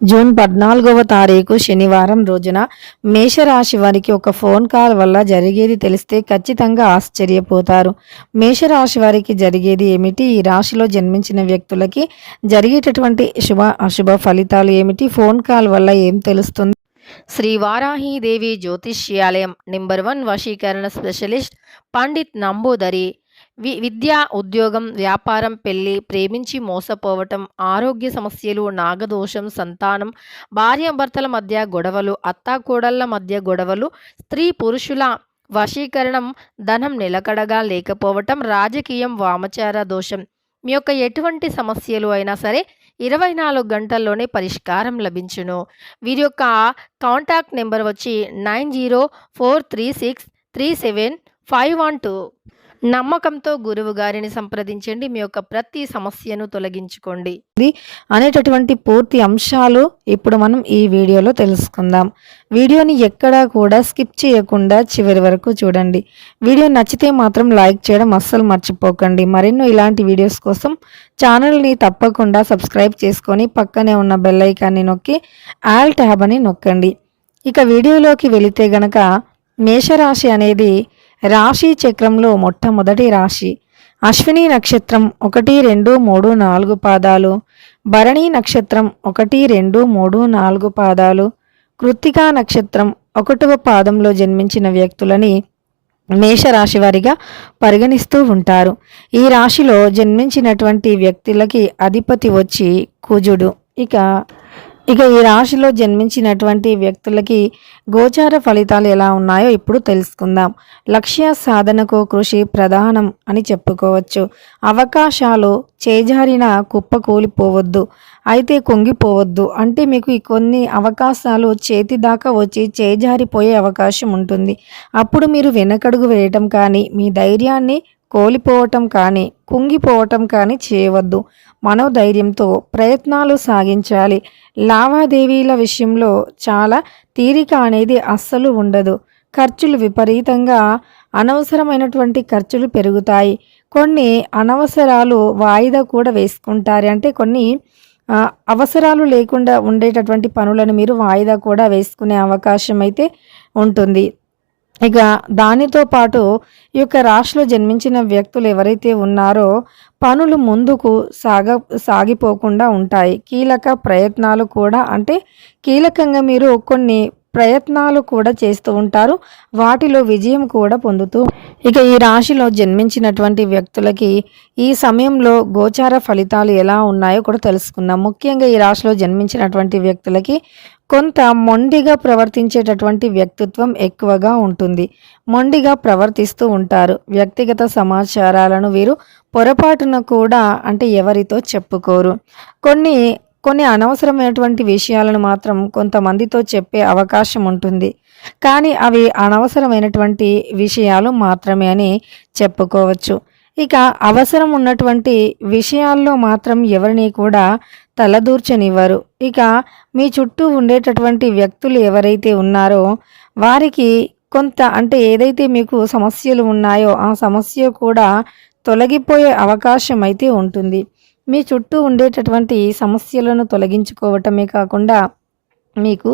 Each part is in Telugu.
జూన్ 14వ తారీఖు శనివారం రోజున మేషరాశి వారికి ఒక ఫోన్ కాల్ వల్ల జరిగేది తెలిస్తే ఖచ్చితంగా ఆశ్చర్యపోతారు. మేషరాశి వారికి జరిగేది ఏమిటి? ఈ రాశిలో జన్మించిన వ్యక్తులకి జరిగేటటువంటి శుభ అశుభ ఫలితాలు ఏమిటి? ఫోన్ కాల్ వల్ల ఏం తెలుస్తుంది? శ్రీ వారాహీదేవి జ్యోతిష్యాలయం నెంబర్ 1 వశీకరణ స్పెషలిస్ట్ పండిత్ నంబూదరి. విద్య, ఉద్యోగం, వ్యాపారం, పెళ్లి, ప్రేమించి మోసపోవటం, ఆరోగ్య సమస్యలు, నాగదోషం, సంతానం, భార్యాభర్తల మధ్య గొడవలు, అత్తాకోడళ్ల మధ్య గొడవలు, స్త్రీ పురుషుల వశీకరణం, ధనం నిలకడగా లేకపోవటం, రాజకీయం, వామచార దోషం. మీ యొక్క ఎటువంటి సమస్యలు అయినా సరే 24 గంటల్లోనే పరిష్కారం లభించును. వీరి యొక్క కాంటాక్ట్ నెంబర్ వచ్చి 9043637512. నమ్మకంతో గురువు గారిని సంప్రదించండి. మీ యొక్క ప్రతి సమస్యను తొలగించుకోండి అనేటటువంటి పూర్తి అంశాలు ఇప్పుడు మనం ఈ వీడియోలో తెలుసుకుందాం. వీడియోని ఎక్కడా కూడా స్కిప్ చేయకుండా చివరి వరకు చూడండి. వీడియో నచ్చితే మాత్రం లైక్ చేయడం అస్సలు మర్చిపోకండి. మరెన్నో ఇలాంటి వీడియోస్ కోసం ఛానల్ని తప్పకుండా సబ్స్క్రైబ్ చేసుకొని పక్కనే ఉన్న బెల్ ఐకాన్ని నొక్కి ఆల్ ట్యాబ్ అని నొక్కండి. ఇక వీడియోలోకి వెళితే గనక మేషరాశి అనేది రాశి చక్రంలో మొట్టమొదటి రాశి. అశ్విని నక్షత్రం 1, 2, 3, 4 పాదాలు, భరణి నక్షత్రం 1, 2, 3, 4 పాదాలు, కృత్తికా నక్షత్రం 1వ పాదంలో జన్మించిన వ్యక్తులని మేషరాశి వారిగా పరిగణిస్తూ ఉంటారు. ఈ రాశిలో జన్మించినటువంటి వ్యక్తులకి అధిపతి వచ్చి కుజుడు. ఇక ఈ రాశిలో జన్మించినటువంటి వ్యక్తులకి గోచార ఫలితాలు ఎలా ఉన్నాయో ఇప్పుడు తెలుసుకుందాం. లక్ష్య సాధనకు కృషి ప్రధానం అని చెప్పుకోవచ్చు. అవకాశాలు చేజారిన కుప్పకూలిపోవద్దు, అయితే కుంగిపోవద్దు. అంటే మీకు ఈ కొన్ని అవకాశాలు చేతి దాకా వచ్చి చేజారిపోయే అవకాశం ఉంటుంది. అప్పుడు మీరు వెనకడుగు వేయటం కానీ, మీ ధైర్యాన్ని కోల్పోవటం కానీ, కుంగిపోవటం కానీ చేయవద్దు. మనోధైర్యంతో ప్రయత్నాలు సాగించాలి. లావాదేవీల విషయంలో చాలా తీరిక అనేది అస్సలు ఉండదు. ఖర్చులు విపరీతంగా, అనవసరమైనటువంటి ఖర్చులు పెరుగుతాయి. కొన్ని అనవసరాలు వాయిదా కూడా వేసుకుంటారు. అంటే కొన్ని అవసరాలు లేకుండా ఉండేటటువంటి పనులను మీరు వాయిదా కూడా వేసుకునే అవకాశం అయితే ఉంటుంది. ఇక దానితో పాటు ఈ యొక్క రాశిలో జన్మించిన వ్యక్తులు ఎవరైతే ఉన్నారో పనులు ముందుకు సాగిపోకుండా ఉంటాయి. కీలక ప్రయత్నాలు కూడా, అంటే కీలకంగా మీరు కొన్ని ప్రయత్నాలు కూడా చేస్తూ ఉంటారు. వాటిలో విజయం కూడా పొందుతూ. ఇక ఈ రాశిలో జన్మించినటువంటి వ్యక్తులకి ఈ సమయంలో గోచార ఫలితాలు ఎలా ఉన్నాయో కూడా తెలుసుకుందాం. ముఖ్యంగా ఈ రాశిలో జన్మించినటువంటి వ్యక్తులకి కొంత మొండిగా ప్రవర్తించేటటువంటి వ్యక్తిత్వం ఎక్కువగా ఉంటుంది. మొండిగా ప్రవర్తిస్తూ ఉంటారు. వ్యక్తిగత సమాచారాలను వీరు పొరపాటున కూడా, అంటే ఎవరితో చెప్పుకోరు. కొన్ని అనవసరమైనటువంటి విషయాలను మాత్రం కొంతమందితో చెప్పే అవకాశం ఉంటుంది. కానీ అవి అనవసరమైనటువంటి విషయాలు మాత్రమే అని చెప్పుకోవచ్చు. ఇక అవసరం ఉన్నటువంటి విషయాల్లో మాత్రం ఎవరిని కూడా తలదూర్చనివ్వరు. ఇక మీ చుట్టూ ఉండేటటువంటి వ్యక్తులు ఎవరైతే ఉన్నారో వారికి కొంత, అంటే ఏదైతే మీకు సమస్యలు ఉన్నాయో ఆ సమస్య కూడా తొలగిపోయే అవకాశం అయితే ఉంటుంది. మీ చుట్టూ ఉండేటటువంటి సమస్యలను తొలగించుకోవటమే కాకుండా మీకు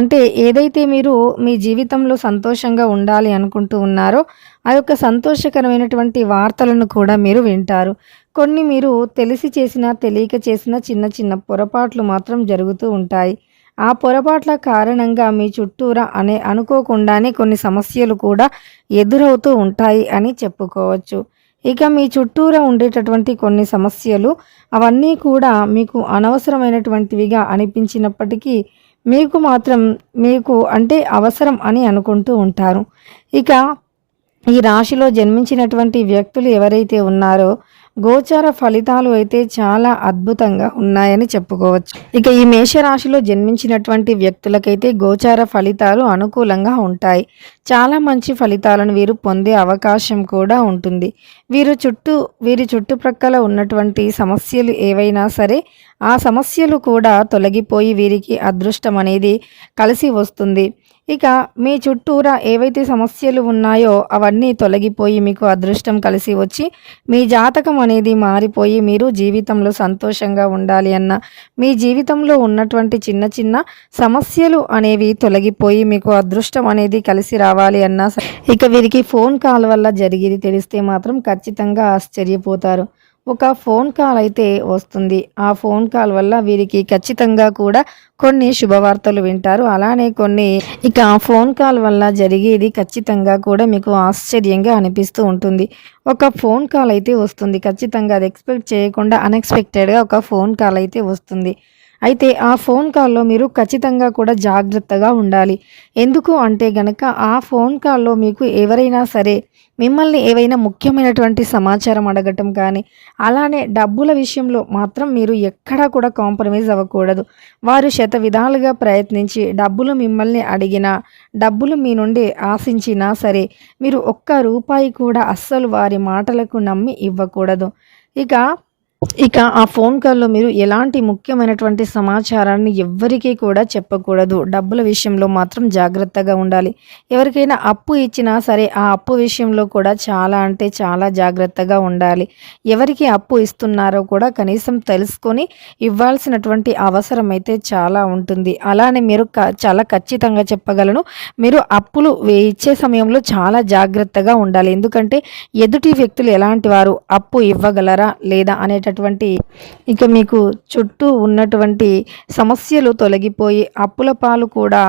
అంటే ఏదైతే మీరు మీ జీవితంలో సంతోషంగా ఉండాలి అనుకుంటూ ఉన్నారో ఆ యొక్క సంతోషకరమైనటువంటి వార్తలను కూడా మీరు వింటారు. కొన్ని మీరు తెలిసి చేసిన, తెలియక చేసిన చిన్న చిన్న పొరపాట్లు మాత్రం జరుగుతూ ఉంటాయి. ఆ పొరపాట్ల కారణంగా మీ చుట్టూరా అనుకోకుండానే కొన్ని సమస్యలు కూడా ఎదురవుతూ ఉంటాయి అని చెప్పుకోవచ్చు. ఇక మీ చుట్టూరా ఉండేటటువంటి కొన్ని సమస్యలు అవన్నీ కూడా మీకు అనవసరమైనటువంటివిగా అనిపించినప్పటికీ మీకు మాత్రం అంటే అవసరం అని అనుకుంటూ ఉంటారు. ఇక ఈ రాశిలో జన్మించినటువంటి వ్యక్తులు ఎవరైతే ఉన్నారో గోచార ఫలితాలు అయితే చాలా అద్భుతంగా ఉన్నాయని చెప్పుకోవచ్చు. ఇక ఈ మేషరాశిలో జన్మించినటువంటి వ్యక్తులకైతే గోచార ఫలితాలు అనుకూలంగా ఉంటాయి. చాలా మంచి ఫలితాలను వీరు పొందే అవకాశం కూడా ఉంటుంది. వీరి చుట్టుప్రక్కల ఉన్నటువంటి సమస్యలు ఏవైనా సరే ఆ సమస్యలు కూడా తొలగిపోయి వీరికి అదృష్టం అనేది కలిసి వస్తుంది. ఇక మీ చుట్టూరా ఏవైతే సమస్యలు ఉన్నాయో అవన్నీ తొలగిపోయి మీకు అదృష్టం కలిసి వచ్చి మీ జాతకం అనేది మారిపోయి మీరు జీవితంలో సంతోషంగా ఉండాలి అన్న, మీ జీవితంలో ఉన్నటువంటి చిన్న చిన్న సమస్యలు అనేవి తొలగిపోయి మీకు అదృష్టం అనేది కలిసి రావాలి అన్నా ఇక వీరికి ఫోన్ కాల్ వల్ల జరిగేది తెలిస్తే మాత్రం ఖచ్చితంగా ఆశ్చర్యపోతారు. ఒక ఫోన్ కాల్ అయితే వస్తుంది. ఆ ఫోన్ కాల్ వల్ల వీరికి ఖచ్చితంగా కూడా కొన్ని శుభవార్తలు వింటారు. అలానే కొన్ని ఇక ఆ ఫోన్ కాల్ వల్ల జరిగేది ఖచ్చితంగా కూడా మీకు ఆశ్చర్యంగా అనిపిస్తూ ఉంటుంది. ఒక ఫోన్ కాల్ అయితే వస్తుంది. ఖచ్చితంగా అది ఎక్స్‌పెక్ట్ చేయకుండా అన్‌ఎక్స్‌పెక్టెడ్‌గా ఒక ఫోన్ కాల్ అయితే వస్తుంది. అయితే ఆ ఫోన్ కాల్‌లో మీరు ఖచ్చితంగా కూడా జాగ్రత్తగా ఉండాలి. ఎందుకు అంటే గనక ఆ ఫోన్ కాల్‌లో మీకు ఎవరైనా సరే మిమ్మల్ని ఏవైనా ముఖ్యమైనటువంటి సమాచారం అడగటం కానీ, అలానే డబ్బుల విషయంలో మాత్రం మీరు ఎక్కడా కూడా కాంప్రమైజ్ అవ్వకూడదు. వారు శతవిధాలుగా ప్రయత్నించి డబ్బులు మిమ్మల్ని అడిగినా, డబ్బులు మీ నుండి ఆశించినా సరే, మీరు ఒక్క రూపాయి కూడా అస్సలు వారి మాటలకు నమ్మి ఇవ్వకూడదు. ఇక ఇక ఆ ఫోన్ కాల్‌లో మీరు ఎలాంటి ముఖ్యమైనటువంటి సమాచారాన్ని ఎవ్వరికీ కూడా చెప్పకూడదు. డబ్బుల విషయంలో మాత్రం జాగ్రత్తగా ఉండాలి. ఎవరికైనా అప్పు ఇచ్చినా సరే, ఆ అప్పు విషయంలో కూడా చాలా అంటే చాలా జాగ్రత్తగా ఉండాలి. ఎవరికి అప్పు ఇస్తున్నారో కూడా కనీసం తెలుసుకొని ఇవ్వాల్సినటువంటి అవసరం అయితే చాలా ఉంటుంది. అలానే మీరు చాలా ఖచ్చితంగా చెప్పగలను. మీరు అప్పులు ఇచ్చే సమయంలో చాలా జాగ్రత్తగా ఉండాలి. ఎందుకంటే ఎదుటి వ్యక్తులు ఎలాంటి వారు, అప్పు ఇవ్వగలరా లేదా అనేటటువంటి ఇక మీకు చుట్టూ ఉన్నటువంటి సమస్యలు తొలగిపోయి అప్పుల పాలు కూడా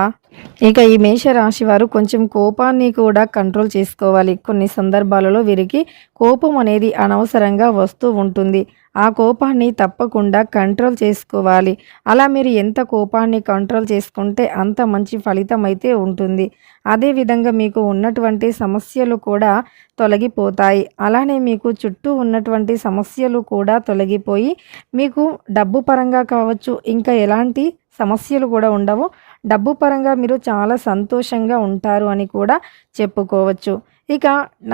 ఇక ఈ మేషరాశి వారు కొంచెం కోపాన్ని కూడా కంట్రోల్ చేసుకోవాలి. కొన్ని సందర్భాలలో వీరికి కోపం అనేది అనవసరంగా వస్తూ ఉంటుంది. ఆ కోపాన్ని తప్పకుండా కంట్రోల్ చేసుకోవాలి. అలా మీరు ఎంత కోపాన్ని కంట్రోల్ చేసుకుంటే అంత మంచి ఫలితం అయితే ఉంటుంది. అదేవిధంగా మీకు ఉన్నటువంటి సమస్యలు కూడా తొలగిపోతాయి. అలానే మీకు చుట్టూ ఉన్నటువంటి సమస్యలు కూడా తొలగిపోయి మీకు డబ్బు పరంగా కావచ్చు, ఇంకా ఎలాంటి సమస్యలు కూడా ఉండవు. డబ్బు పరంగా మీరు చాలా సంతోషంగా ఉంటారు అని కూడా చెప్పుకోవచ్చు. ఇక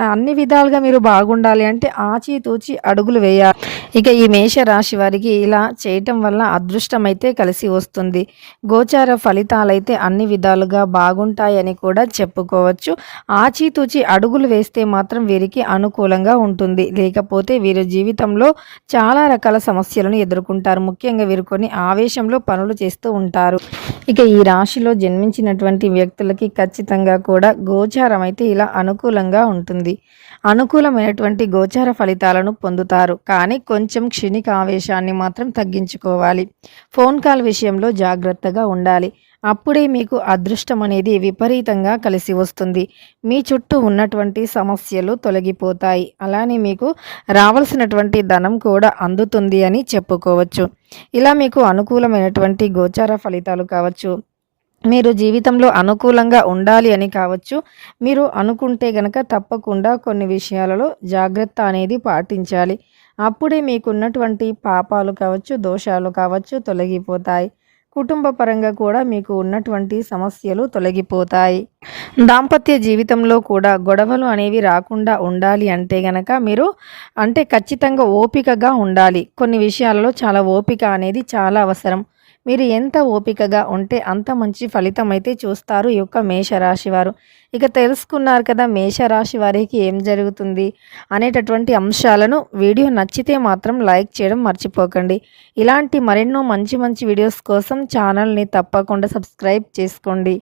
అన్ని విధాలుగా మీరు బాగుండాలి అంటే ఆచితూచి అడుగులు వేయాలి. ఇక ఈ మేషరాశి వారికి ఇలా చేయటం వల్ల అదృష్టం అయితే కలిసి వస్తుంది. గోచార ఫలితాలైతే అన్ని విధాలుగా బాగుంటాయని కూడా చెప్పుకోవచ్చు. ఆచితూచి అడుగులు వేస్తే మాత్రం వీరికి అనుకూలంగా ఉంటుంది. లేకపోతే వీరి జీవితంలో చాలా రకాల సమస్యలను ఎదుర్కొంటారు. ముఖ్యంగా వీరు కొన్ని ఆవేశంలో పనులు చేస్తూ ఉంటారు. ఇక ఈ రాశిలో జన్మించినటువంటి వ్యక్తులకి ఖచ్చితంగా కూడా గోచారం అయితే ఇలా అనుకూలంగా ఉంటుంది. అనుకూలమైనటువంటి గోచార ఫలితాలను పొందుతారు. కానీ కొంచెం క్షణిక ఆవేశాన్ని మాత్రం తగ్గించుకోవాలి. ఫోన్ కాల్ విషయంలో జాగ్రత్తగా ఉండాలి. అప్పుడే మీకు అదృష్టం అనేది విపరీతంగా కలిసి వస్తుంది. మీ చుట్టూ ఉన్నటువంటి సమస్యలు తొలగిపోతాయి. అలానే మీకు రావాల్సినటువంటి ధనం కూడా అందుతుంది అని చెప్పుకోవచ్చు. ఇలా మీకు అనుకూలమైనటువంటి గోచార ఫలితాలు కావచ్చు, మీరు జీవితంలో అనుకూలంగా ఉండాలి అని కావచ్చు, మీరు అనుకుంటే గనక తప్పకుండా కొన్ని విషయాలలో జాగ్రత్త అనేది పాటించాలి. అప్పుడే మీకున్నటువంటి పాపాలు కావచ్చు, దోషాలు కావచ్చు తొలగిపోతాయి. కుటుంబ పరంగా కూడా మీకు ఉన్నటువంటి సమస్యలు తొలగిపోతాయి. దాంపత్య జీవితంలో కూడా గొడవలు అనేవి రాకుండా ఉండాలి అంటే గనక మీరు అంటే ఖచ్చితంగా ఓపికగా ఉండాలి. కొన్ని విషయాలలో చాలా ఓపిక అనేది చాలా అవసరం. మీరు ఎంత ఓపికగా ఉంటే అంత మంచి ఫలితం అయితే చూస్తారు ఈ యొక్క మేషరాశి వారు. ఇక తెలుసుకున్నారు కదా మేషరాశి వారికి ఏం జరుగుతుంది అనేటటువంటి అంశాలను. వీడియో నచ్చితే మాత్రం లైక్ చేయడం మర్చిపోకండి. ఇలాంటి మరెన్నో మంచి మంచి వీడియోస్ కోసం ఛానల్ని తప్పకుండా సబ్స్క్రైబ్ చేసుకోండి.